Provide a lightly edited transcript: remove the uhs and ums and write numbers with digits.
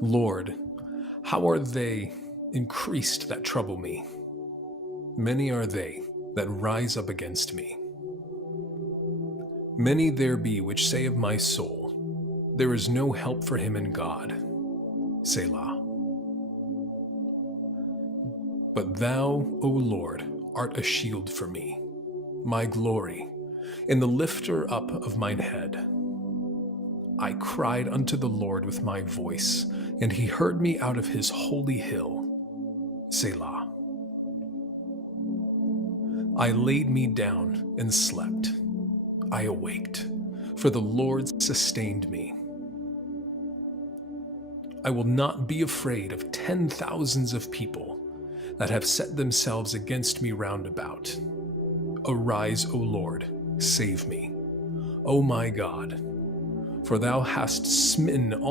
Lord, how are they increased that trouble me? Many are they that rise up against me. Many there be which say of my soul, there is no help for him in God. Selah. But thou, O Lord, art a shield for me, my glory, and the lifter up of mine head. I cried unto the Lord with my voice, and he heard me out of his holy hill. Selah. I laid me down and slept. I awaked, for the Lord sustained me. I will not be afraid of 10,000s of people that have set themselves against me round about. Arise, O Lord, save me, O my God, for thou hast smitten all